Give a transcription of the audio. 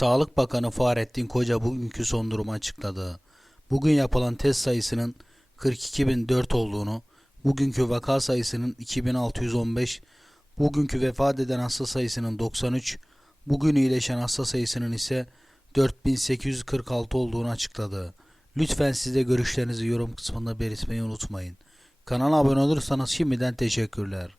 Sağlık Bakanı Fahrettin Koca bugünkü son durumu açıkladı. Bugün yapılan test sayısının 42.004 olduğunu, bugünkü vaka sayısının 2615, bugünkü vefat eden hasta sayısının 93, bugün iyileşen hasta sayısının ise 4846 olduğunu açıkladı. Lütfen siz de görüşlerinizi yorum kısmında belirtmeyi unutmayın. Kanala abone olursanız şimdiden teşekkürler.